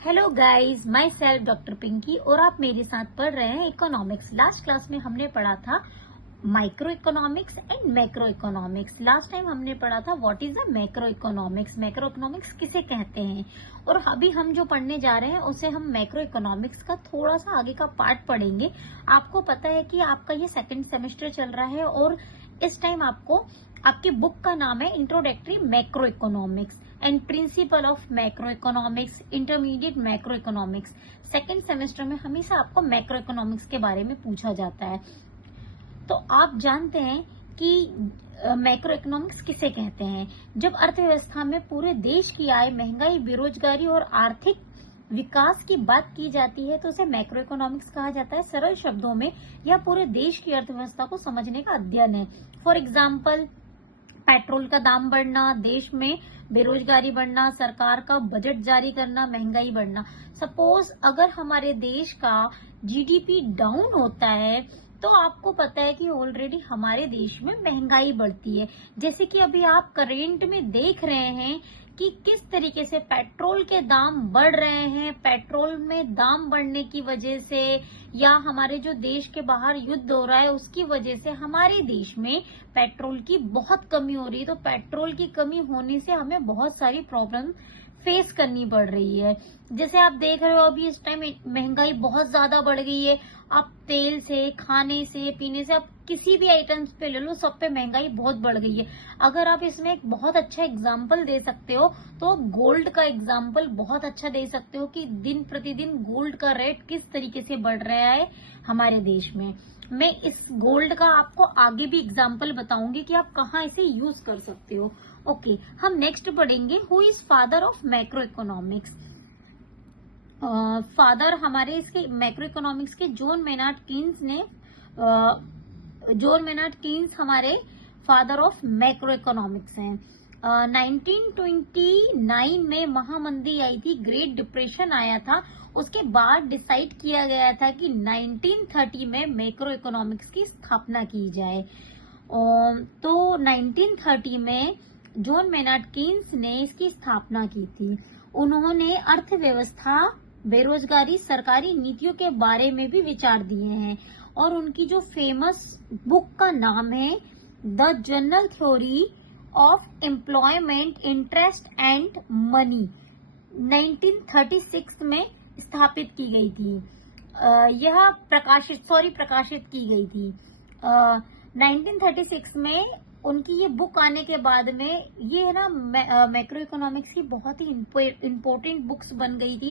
Hello guys, myself doctor Pinky और आप मेरे साथ पढ़ रहे हैं इकोनॉमिक्स। लास्ट क्लास में हमने पढ़ा था micro economics and macro economics. Last time हमने पढ़ा था what is the macro economics, macro economics किसे कहते हैं। और अभी हम जो पढ़ने जा रहे हैं उसे हम मैक्रो इकोनॉमिक्स का थोड़ा सा आगे का पार्ट पढ़ेंगे। आपको पता है कि आपका ये सेकेंड सेमेस्टर चल रहा है और इस टाइम आपकी बुक का नाम है introductory macro economics and principle of macro economics, intermediate macro economics. Second semester में हमेशा आपको मैक्रो इकोनॉमिक्स के बारे में पूछा जाता है। तो आप जानते हैं कि मैक्रो इकोनॉमिक्स किसे कहते हैं। जब अर्थव्यवस्था में पूरे देश की आय, महंगाई, बेरोजगारी और आर्थिक विकास की बात की जाती है तो उसे मैक्रो इकोनॉमिक्स कहा जाता है। सरल शब्दों में यह पूरे देश की अर्थव्यवस्था को समझने का अध्ययन है। फॉर एग्जाम्पल, पेट्रोल का दाम बढ़ना, देश में बेरोजगारी बढ़ना, सरकार का बजट जारी करना, महंगाई बढ़ना। सपोज अगर हमारे देश का जीडीपी डाउन होता है तो आपको पता है कि ऑलरेडी हमारे देश में महंगाई बढ़ती है। जैसे कि अभी आप करेंट में देख रहे हैं कि किस तरीके से पेट्रोल के दाम बढ़ रहे हैं। पेट्रोल में दाम बढ़ने की वजह से या हमारे जो देश के बाहर युद्ध हो रहा है उसकी वजह से हमारे देश में पेट्रोल की बहुत कमी हो रही है। तो पेट्रोल की कमी होने से हमें बहुत सारी प्रॉब्लम फेस करनी पड़ रही है। जैसे आप देख रहे हो अभी इस टाइम महंगाई बहुत ज्यादा बढ़ गई है। आप तेल से, खाने से, पीने से, आप किसी भी आइटम्स पे ले लो, सब पे महंगाई बहुत बढ़ गई है। अगर आप इसमें एक बहुत अच्छा एग्जाम्पल दे सकते हो तो गोल्ड का एग्जाम्पल बहुत अच्छा दे सकते हो कि दिन प्रतिदिन गोल्ड का रेट किस तरीके से बढ़ रहा है हमारे देश में। मैं इस गोल्ड का आपको आगे भी एग्जाम्पल बताऊंगी कि आप कहाँ इसे यूज कर सकते हो। ओके, हम नेक्स्ट पढ़ेंगे who is father of macro economics. Father हमारे इसके मैक्रो इकोनॉमिक्स के जॉन मेनार्ड कीन्स हमारे फादर ऑफ मैक्रो इकोनॉमिक्स हैं। 1929 में महामंदी आई थी, ग्रेट डिप्रेशन आया था। उसके बाद डिसाइड किया गया था कि 1930 में मैक्रो इकोनॉमिक्स की स्थापना की जाए। तो 1930 में जॉन मेनार्ड कीन्स ने इसकी स्थापना की थी। उन्होंने अर्थव्यवस्था, बेरोजगारी, सरकारी नीतियों के बारे में भी विचार दिए हैं और उनकी जो फेमस बुक का नाम है the general theory of employment, interest and money, 1936 में स्थापित की गई थी। यह प्रकाशित की गई थी 1936 में। उनकी ये बुक आने के बाद में ये है ना मैक्रो इकोनॉमिक्स की बहुत ही इम्पोर्टेंट बुक्स बन गई थी।